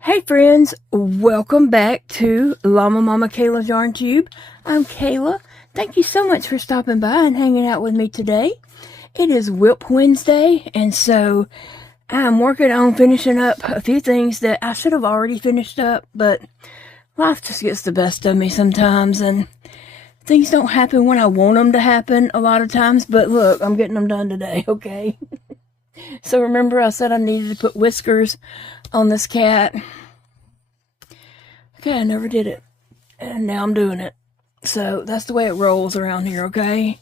Hey friends, welcome back to Llama Mama Kayla's Yarn Tube. I'm Kayla. Thank you so much for stopping by and hanging out with me today. It is WIP Wednesday, and so I'm working on finishing up a few things that I should have already finished up, but life just gets the best of me sometimes, and things don't happen when I want them to happen a lot of times, but look, I'm getting them done today, okay? So remember I said I needed to put whiskers on this cat. Okay, I never did it, and now I'm doing it. So that's the way it rolls around here, okay?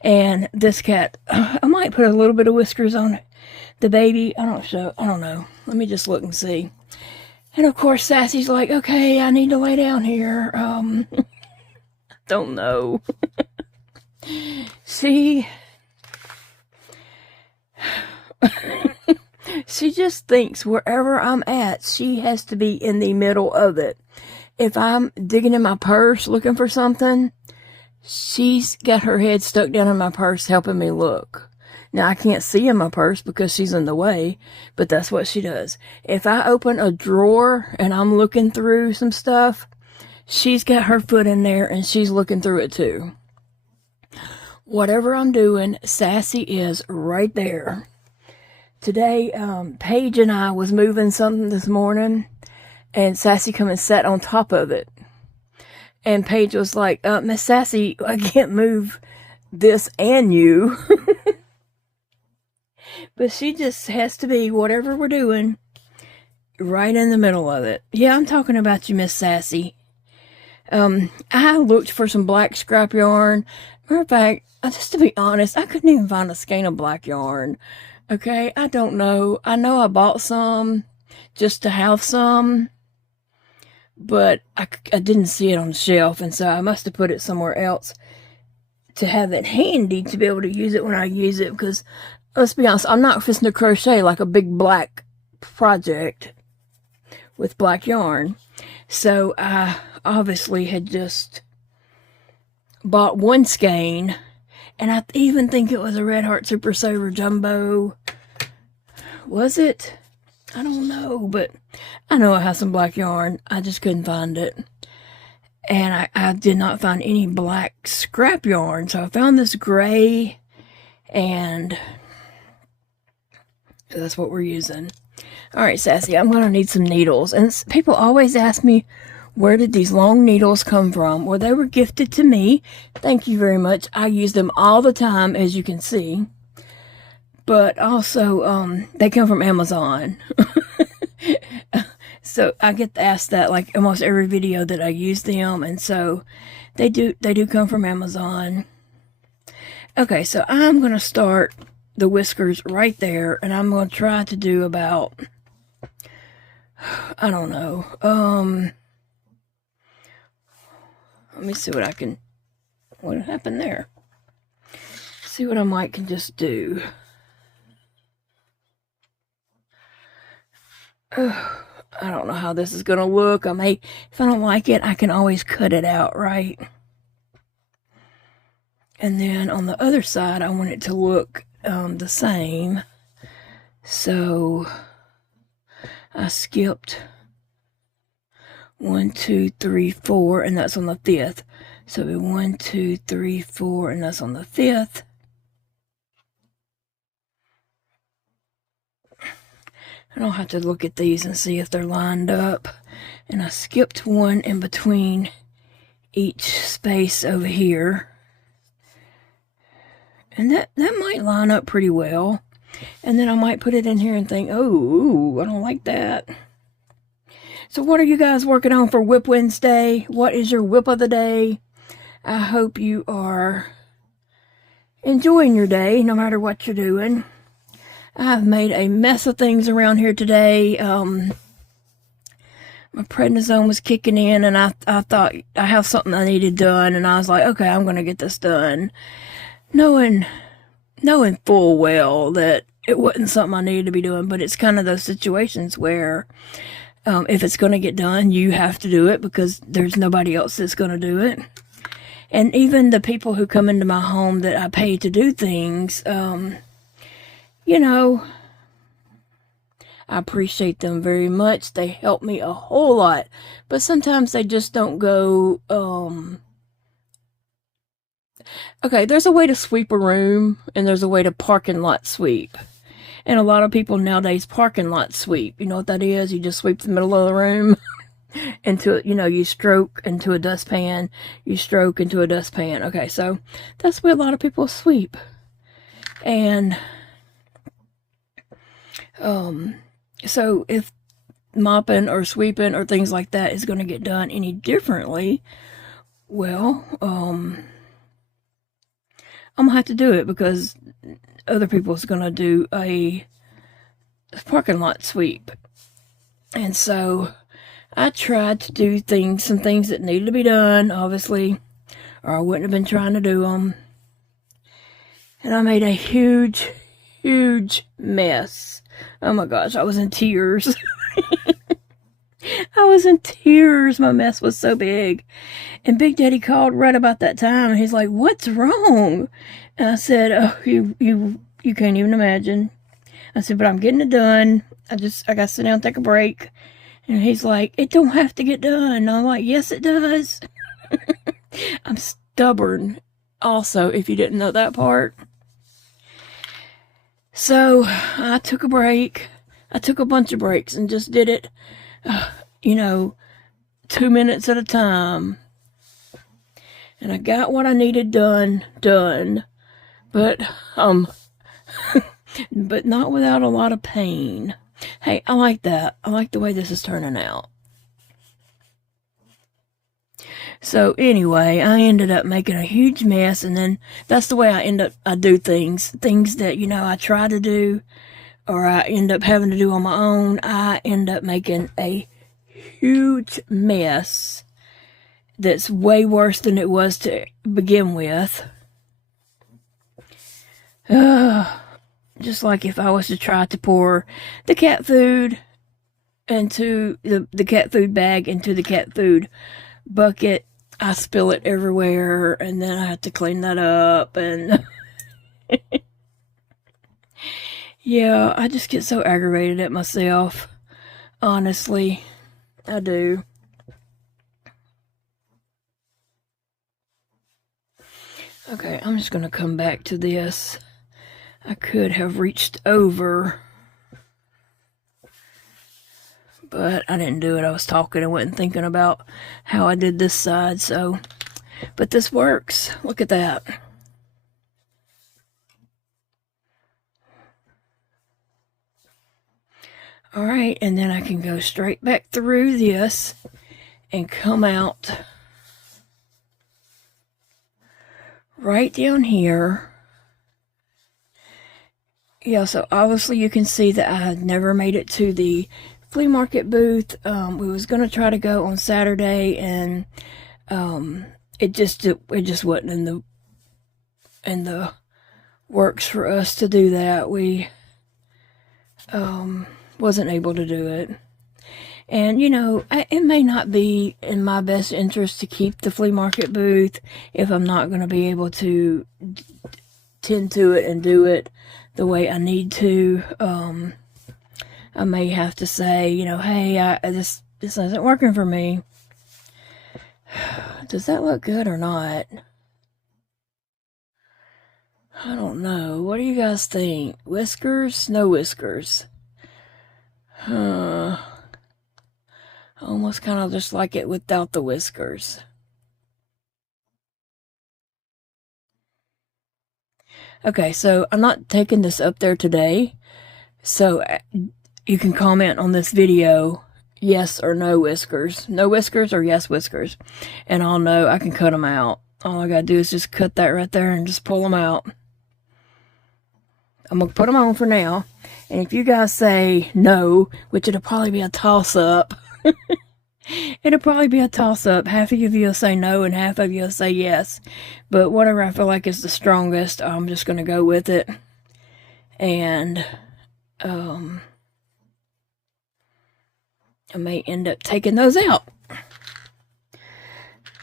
And this cat, I might put a little bit of whiskers on the baby. I don't know. Let me just look and see. And of course, Sassy's like, okay, I need to lay down here. Don't know. See? She just thinks wherever I'm at, she has to be in the middle of it. If I'm digging in my purse looking for something, she's got her head stuck down in my purse helping me look. Now, I can't see in my purse because she's in the way, but that's what she does. If I open a drawer and I'm looking through some stuff, she's got her foot in there and she's looking through it too. Whatever I'm doing, Sassy is right there. Today, Paige and I was moving something this morning, and Sassy come and sat on top of it. And Paige was like, Miss Sassy, I can't move this and you. But she just has to be, whatever we're doing, right in the middle of it. Yeah, I'm talking about you, Miss Sassy. I looked for some black scrap yarn. Matter of fact, just to be honest, I couldn't even find a skein of black yarn. Okay, I don't know. I know I bought some just to have some, but I didn't see it on the shelf, and so I must have put it somewhere else to have it handy to be able to use it when I use it, because let's be honest, I'm not fixing to crochet like a big black project with black yarn. So I obviously had just bought one skein, and I even think it was a Red Heart Super Saver Jumbo. Was it? I don't know, but I know I have some black yarn. I just couldn't find it. And I did not find any black scrap yarn. So I found this gray, and that's what we're using. All right, Sassy, I'm going to need some needles. And people always ask me, where did these long needles come from? Well, they were gifted to me. Thank you very much. I use them all the time, as you can see. But also, they come from Amazon. So I get asked that like almost every video that I use them. And so they do come from Amazon. Okay, so I'm going to start the whiskers right there. And I'm going to try to do about, I don't know, let me see what happened there. See what I might can just do. I don't know how this is going to look. If I don't like it, I can always cut it out, right? And then on the other side, I want it to look the same. So I skipped 1, 2, 3, 4, and that's on the 5th. So it'll be 1, 2, 3, 4, and that's on the 5th. And I'll have to look at these and see if they're lined up. And I skipped one in between each space over here. And that might line up pretty well. And then I might put it in here and think, oh, I don't like that. So what are you guys working on for WIP Wednesday? What is your WIP of the day? I hope you are enjoying your day, no matter what you're doing. I've made a mess of things around here today. My prednisone was kicking in, and I thought I have something I needed done, and I was like, okay, I'm going to get this done. Knowing full well that it wasn't something I needed to be doing, but it's kind of those situations where if it's going to get done, you have to do it because there's nobody else that's going to do it. And even the people who come into my home that I pay to do things, you know, I appreciate them very much. They help me a whole lot. But sometimes they just don't go, okay, there's a way to sweep a room, and there's a way to parking lot sweep. And a lot of people nowadays parking lot sweep. You know what that is? You just sweep the middle of the room into, you stroke into a dustpan. You stroke into a dustpan. Okay, so that's where a lot of people sweep. And, so if mopping or sweeping or things like that is going to get done any differently, well, I'm going to have to do it because other people's going to do a parking lot sweep. And so I tried to do some things that needed to be done, obviously, or I wouldn't have been trying to do them. And I made a huge, huge mess. Oh my gosh, I was in tears. I was in tears. My mess was so big. And Big Daddy called right about that time, and he's like, "What's wrong?" And I said, "Oh, you can't even imagine." I said, "But I'm getting it done. I got to sit down and take a break." And he's like, "It don't have to get done." And I'm like, "Yes, it does." I'm stubborn. Also, if you didn't know that part. So I took a break. I took a bunch of breaks and just did it, 2 minutes at a time. And I got what I needed done. But, but not without a lot of pain. Hey, I like that. I like the way this is turning out. So anyway, I ended up making a huge mess, and then that's the way I do things that, I try to do, or I end up having to do on my own. I end up making a huge mess that's way worse than it was to begin with. Just like if I was to try to pour the cat food into the cat food bag into the cat food bucket, I spill it everywhere, and then I have to clean that up, and yeah, I just get so aggravated at myself. Honestly, I do. Okay, I'm just going to come back to this. I could have reached over, but I didn't do it. I was talking and wasn't thinking about how I did this side, so, but this works. Look at that. All right, and then I can go straight back through this and come out right down here. Yeah, so obviously you can see that I had never made it to the flea market booth. We was going to try to go on Saturday, and it just wasn't in the works for us to do that. We wasn't able to do it. And, it may not be in my best interest to keep the flea market booth if I'm not going to be able to tend to it and do it the way I need to. I may have to say, hey, this isn't working for me. Does that look good or not? I don't know. What do you guys think? Whiskers? No whiskers. I almost kind of just like it without the whiskers. Okay, so I'm not taking this up there today. So you can comment on this video, yes or no whiskers. No whiskers or yes whiskers. And I'll know. I can cut them out. All I gotta do is just cut that right there and just pull them out. I'm gonna put them on for now. And if you guys say no, which it'll probably be a toss-up. It'll probably be a toss-up. Half of you will say no and half of you will say yes. But whatever I feel like is the strongest, I'm just going to go with it. And I may end up taking those out.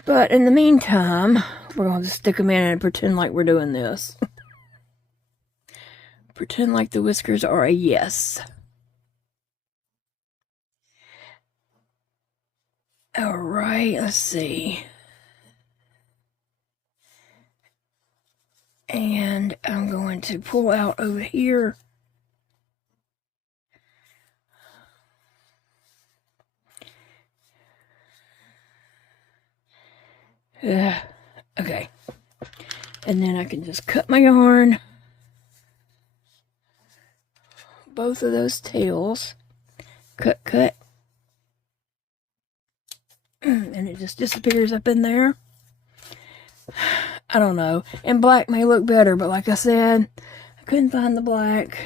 But in the meantime, we're going to stick them in and pretend like we're doing this. Pretend like the whiskers are a yes. All right, let's see. And I'm going to pull out over here. Okay. And then I can just cut my yarn. Both of those tails. Cut, cut. And it just disappears up in there. I don't know. And black may look better, but like I said, I couldn't find the black.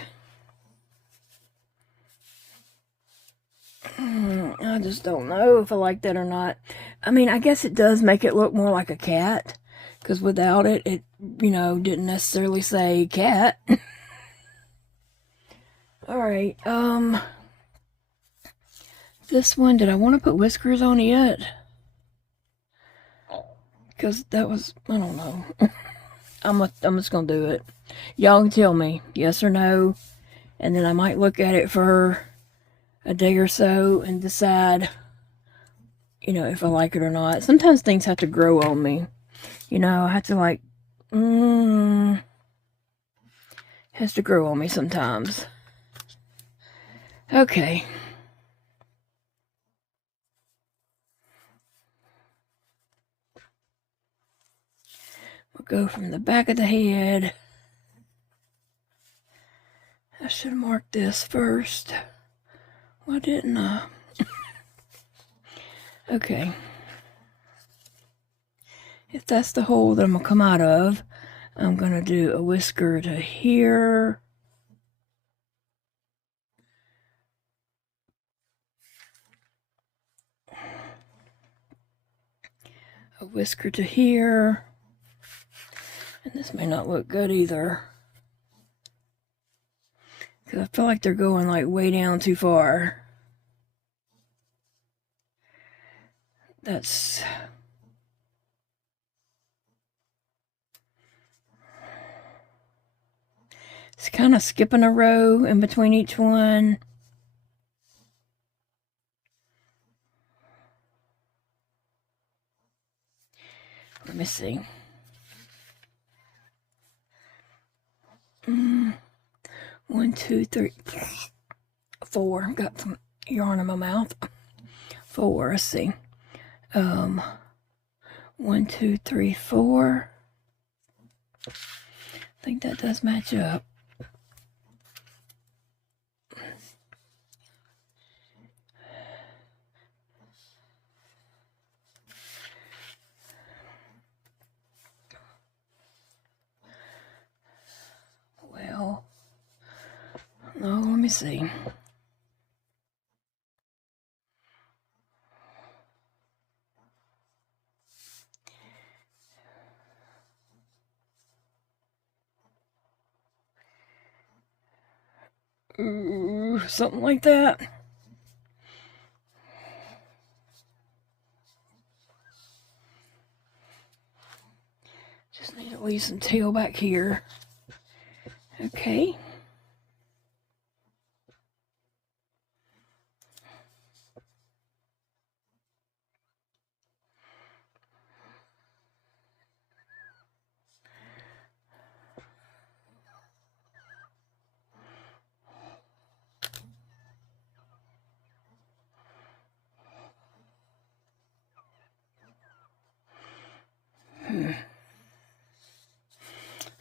I just don't know if I like that or not. I mean, I guess it does make it look more like a cat, because without it, it, you know, didn't necessarily say cat. Alright, this one, did I want to put whiskers on it yet? Because that was, I don't know. I'm just going to do it. Y'all can tell me yes or no, and then I might look at it for a day or so and decide, you know, if I like it or not. Sometimes things have to grow on me. You know, I have to like, has to grow on me sometimes. Okay. We'll go from the back of the head. I should have marked this first. Why didn't I? Okay. If that's the hole that I'm going to come out of, I'm going to do a whisker to here. A whisker to here. And this may not look good either, because I feel like they're going like way down too far. That's... It's kind of skipping a row in between each one. Let me see. 1, 2, 3, 4. Got some yarn in my mouth. 4. Let's see. 1, 2, 3, 4. I think that does match up. Well, no, let me see. Ooh, something like that. Just need to leave some tail back here. Okay.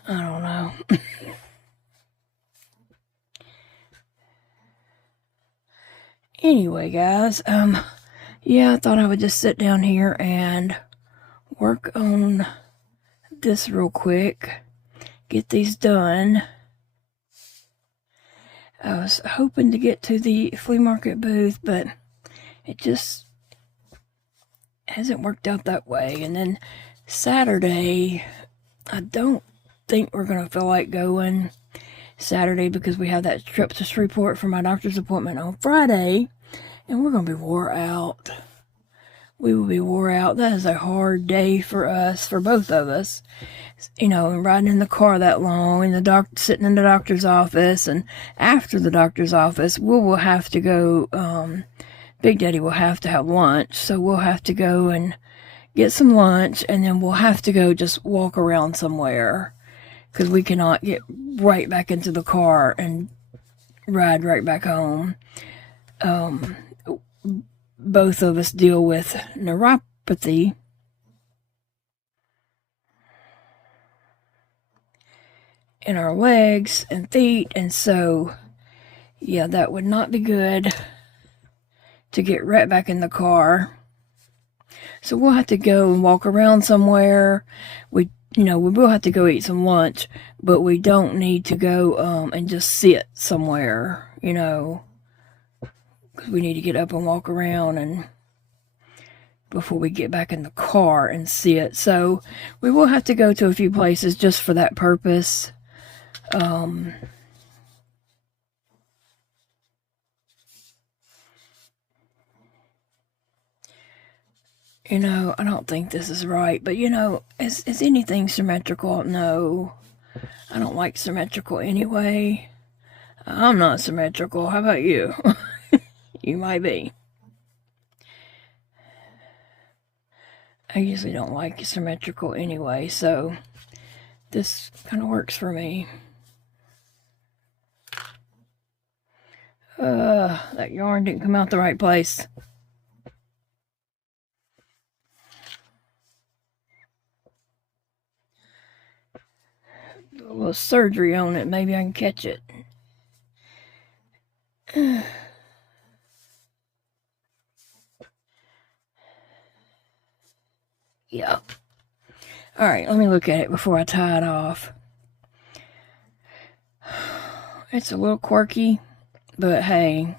I don't know. Anyway, guys, yeah, I thought I would just sit down here and work on this real quick. Get these done. I was hoping to get to the flea market booth, but it just hasn't worked out that way. And then Saturday, I don't think we're going to feel like going Saturday because we have that trypsis report for my doctor's appointment on Friday, and we're going to be wore out. We will be wore out. That is a hard day for us, for both of us. You know, and riding in the car that long, and sitting in the doctor's office, and after the doctor's office, we will have to go Big Daddy will have to have lunch, so we'll have to go and get some lunch, and then we'll have to go just walk around somewhere, because we cannot get right back into the car and ride right back home. Both of us deal with neuropathy, in our legs and feet, and so yeah, that would not be good to get right back in the car. So we'll have to go and walk around somewhere. We will have to go eat some lunch, but we don't need to go and just sit somewhere, because we need to get up and walk around and before we get back in the car and sit. So we will have to go to a few places just for that purpose. I don't think this is right, but is anything symmetrical? No, I don't like symmetrical anyway. I'm not symmetrical. How about you? You might be. I usually don't like symmetrical anyway, so this kind of works for me. That yarn didn't come out the right place. Do a little surgery on it, maybe I can catch it. Yeah. Alright, let me look at it before I tie it off. It's a little quirky, but hey,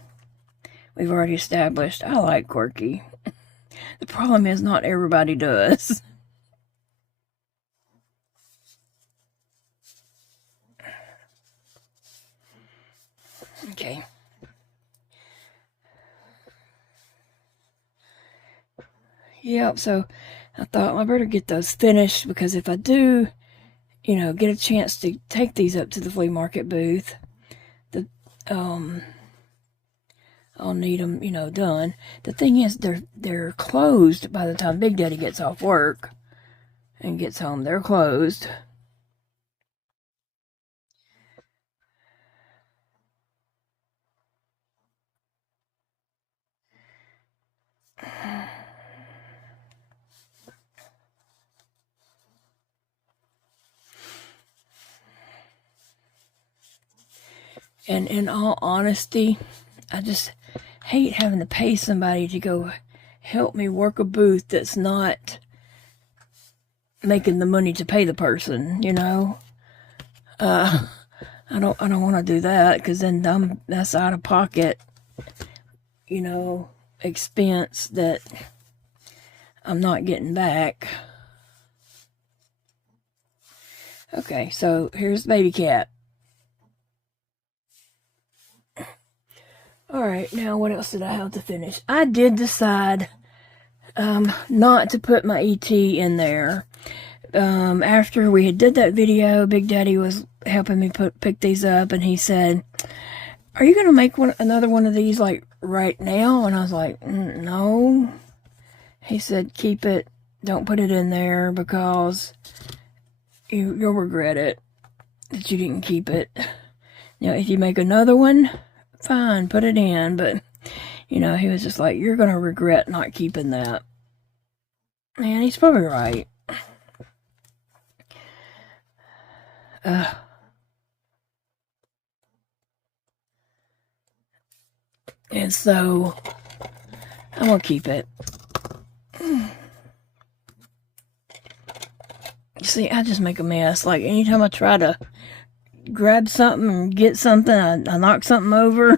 we've already established I like quirky. The problem is not everybody does. Okay. Yep, so I thought I better get those finished, because if I do, get a chance to take these up to the flea market booth, I'll need them, done. The thing is, they're closed by the time Big Daddy gets off work and gets home. They're closed. And in all honesty, I just hate having to pay somebody to go help me work a booth that's not making the money to pay the person, I don't want to do that, because then that's out of pocket, expense that I'm not getting back. Okay, so here's the baby cat. Alright, now what else did I have to finish? I did decide not to put my ET in there. After we had did that video, Big Daddy was helping me pick these up, and he said, "Are you going to make another one of these like right now?" And I was like, "No." He said, "Keep it. Don't put it in there, because you'll regret it that you didn't keep it. Now, if you make another one, fine, put it in." But, he was just like, "You're going to regret not keeping that." And he's probably right. And so, I'm going to keep it. You see, I just make a mess. Like, anytime I try to grab something and get something, I knock something over.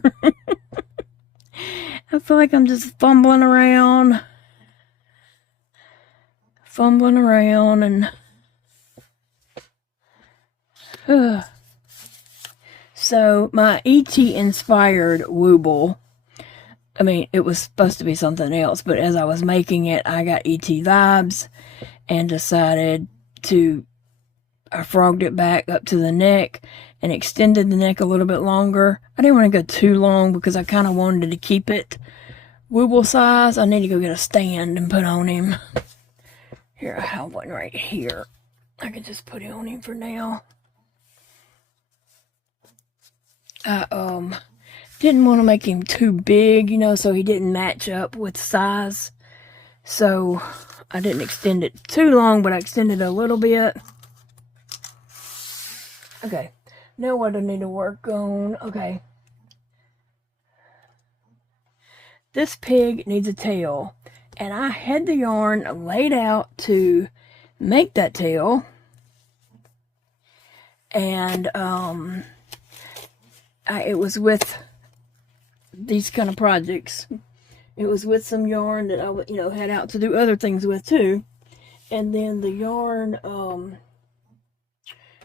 I feel like I'm just fumbling around and so my ET inspired Wooble, I mean, it was supposed to be something else, but as I was making it, I got ET vibes and decided I frogged it back up to the neck and extended the neck a little bit longer. I didn't want to go too long, because I kind of wanted to keep it wooble size. I need to go get a stand and put on him. Here, I have one right here. I can just put it on him for now. I didn't want to make him too big, you know, so he didn't match up with size. So I didn't extend it too long, but I extended it a little bit. Okay, now what do I need to work on? Okay. This pig needs a tail, and I had the yarn laid out to make that tail, and it was with these kind of projects. It was with some yarn that I, you know, had out to do other things with too, and then the yarn,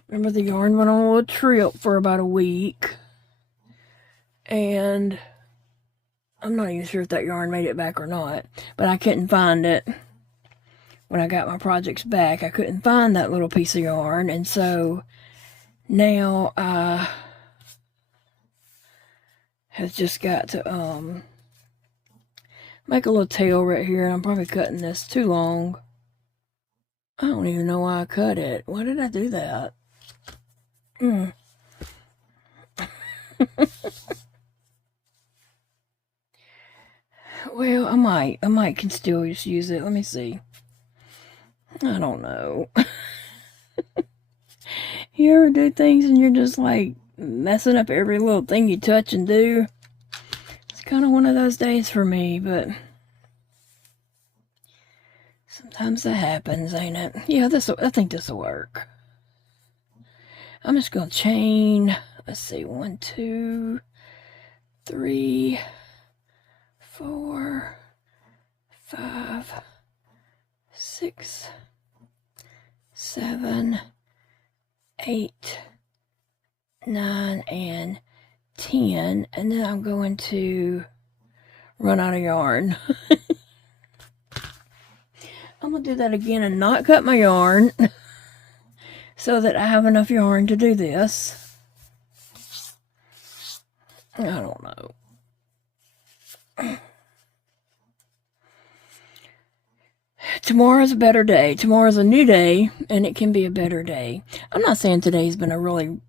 remember the yarn went on a little trip for about a week, and I'm not even sure if that yarn made it back or not, but I couldn't find it. When I got my projects back, I couldn't find that little piece of yarn, and so now I have just got to make a little tail right here, and I'm probably cutting this too long. I don't even know why I cut it. Why did I do that? Well, I might can still just use it. Let me see. I don't know. You ever do things and you're just like messing up every little thing you touch and do? It's kind of one of those days for me, but sometimes that happens, ain't it? Yeah, I think this will work. I'm just gonna chain. Let's see, 1, 2, 3, 4, 5, 6, 7, 8, 9, and 10, and then I'm going to run out of yarn. I'm gonna do that again and not cut my yarn so that I have enough yarn to do this. I don't know. Tomorrow's a better day. Tomorrow's a new day, and it can be a better day. I'm not saying today's been a really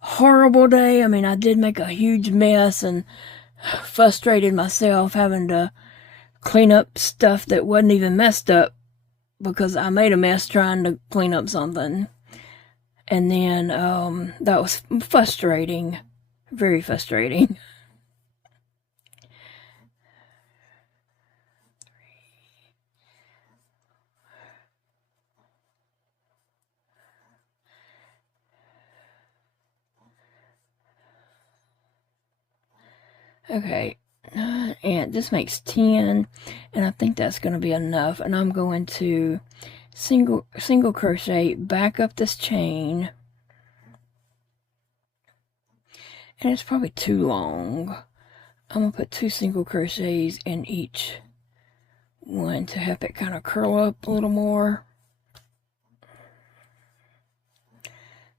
horrible day. I mean, I did make a huge mess and frustrated myself having to clean up stuff that wasn't even messed up because I made a mess trying to clean up something. And then that was frustrating. Very frustrating. Okay, and this makes 10, and I think that's going to be enough, and I'm going to single crochet back up this chain, and it's probably too long. I'm going to put 2 single crochets in each one to help it kind of curl up a little more.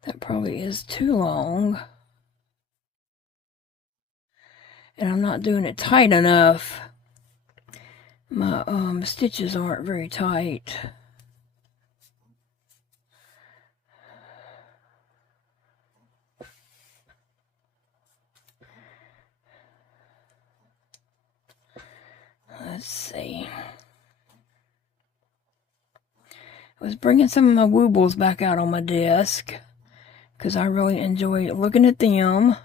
That probably is too long. And I'm not doing it tight enough. My stitches aren't very tight. Let's see. I was bringing some of my woobles back out on my desk because I really enjoy looking at them.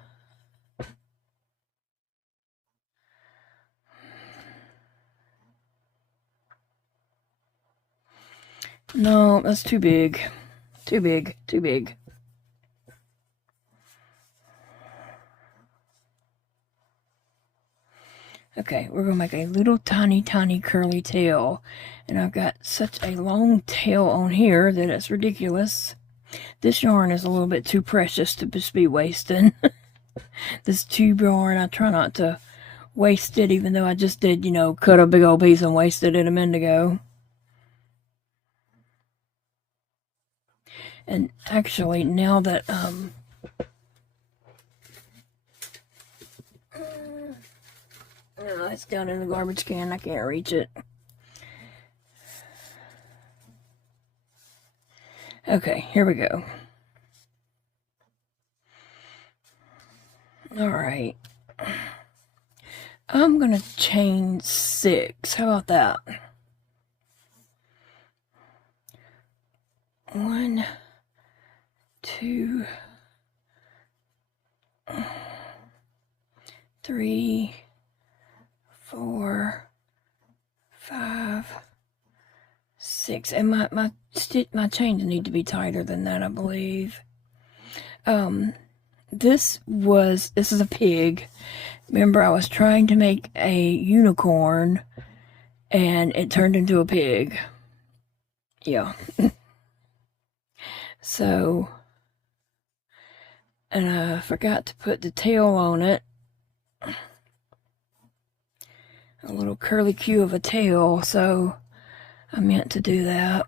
No, that's too big. Too big. Too big. Okay, we're going to make a little tiny curly tail. And I've got such a long tail on here that it's ridiculous. This yarn is a little bit too precious to just be wasting. This tube yarn, I try not to waste it, even though I just did, you know, cut a big old piece and wasted it a minute ago. And actually, now that, No, it's down in the garbage can. I can't reach it. Okay, here we go. Alright. I'm gonna chain 6. How about that? 1, 2, 3, 4, 5, 6. And my chains need to be tighter than that, I believe. This is a pig. Remember, I was trying to make a unicorn and it turned into a pig. Yeah. So, and I forgot to put the tail on it. A little curly Q of a tail, so I meant to do that.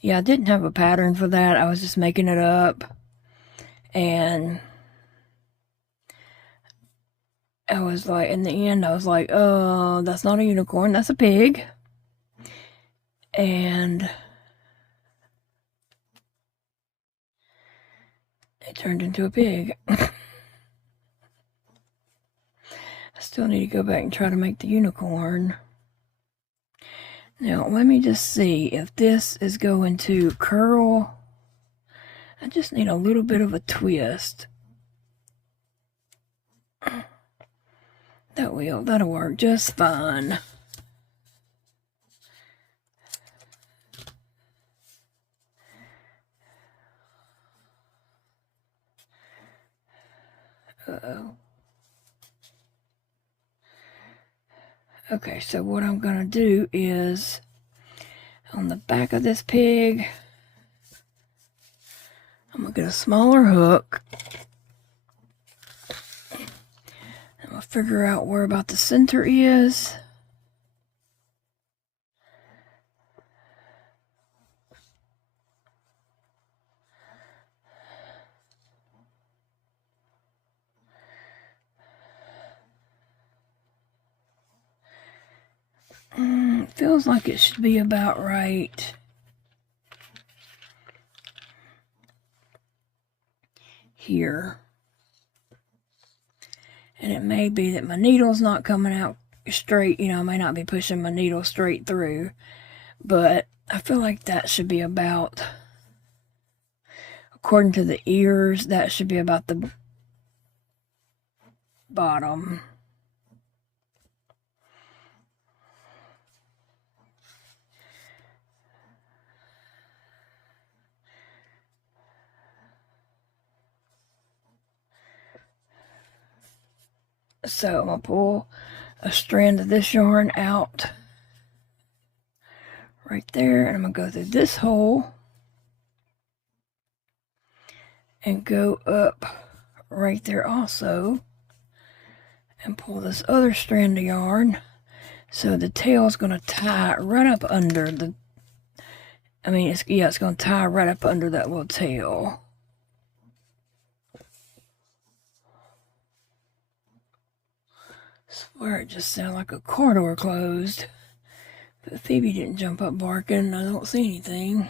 Yeah, I didn't have a pattern for that. I was just making it up. And I was like, in the end, I was like, oh, that's not a unicorn, that's a pig. And it turned into a pig. I still need to go back and try to make the unicorn. Now, let me just see if this is going to curl. I just need a little bit of a twist. That'll work just fine. Uh-oh. Okay, so what I'm gonna do is on the back of this pig, I'm gonna get a smaller hook. I'm gonna figure out where about the center is. Feels like it should be about right here. And it may be that my needle's not coming out straight. You know, I may not be pushing my needle straight through. But I feel like that should be about, according to the ears, that should be about the bottom. So I'm going to pull a strand of this yarn out right there, and I'm going to go through this hole and go up right there also and pull this other strand of yarn. So the tail's going to tie right up under the, it's going to tie right up under that little tail. I swear it just sounded like a car door closed. But Phoebe didn't jump up barking. I don't see anything.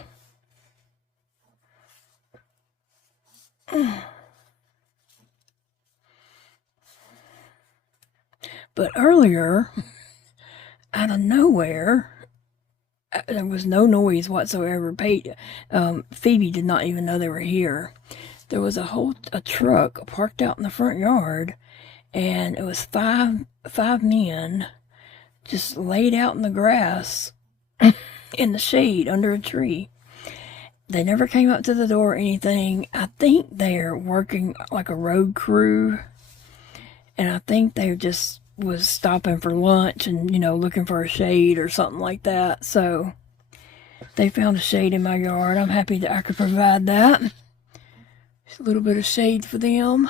But earlier, out of nowhere, there was no noise whatsoever. Phoebe did not even know they were here. There was a truck parked out in the front yard, and it was five men just laid out in the grass in the shade under a tree. They never came up to the door or anything. I think they're working like a road crew, and I think they just was stopping for lunch and, looking for a shade or something like that. So they found a shade in my yard. I'm happy that I could provide that. Just a little bit of shade for them.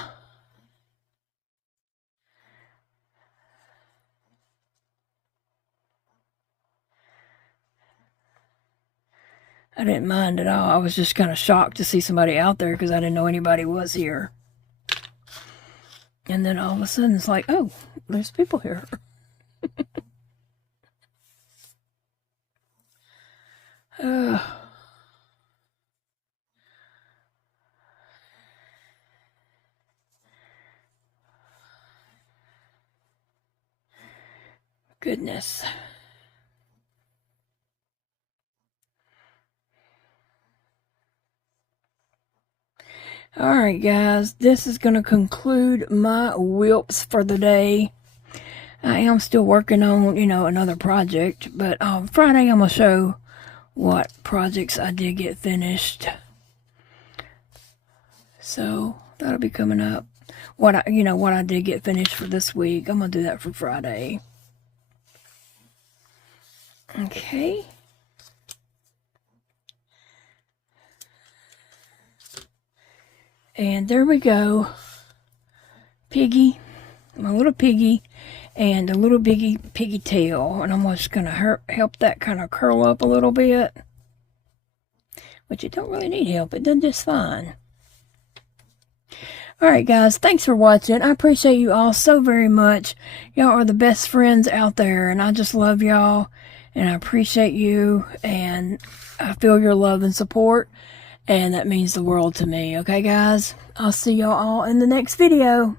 I didn't mind at all. I was just kind of shocked to see somebody out there because I didn't know anybody was here. And then all of a sudden it's like, oh, there's people here. Goodness. Alright guys, this is going to conclude my WIPs for the day. I am still working on, another project, but on Friday I'm going to show what projects I did get finished. So, that'll be coming up. What I did get finished for this week. I'm going to do that for Friday. Okay. And there we go. Piggy, my little piggy, and a little piggy tail. And I'm just going to help that kind of curl up a little bit. Which it don't really need help. It does just fine. Alright guys, thanks for watching. I appreciate you all so very much. Y'all are the best friends out there, and I just love y'all, and I appreciate you, and I feel your love and support, and that means the world to me. Okay guys, I'll see y'all all in the next video.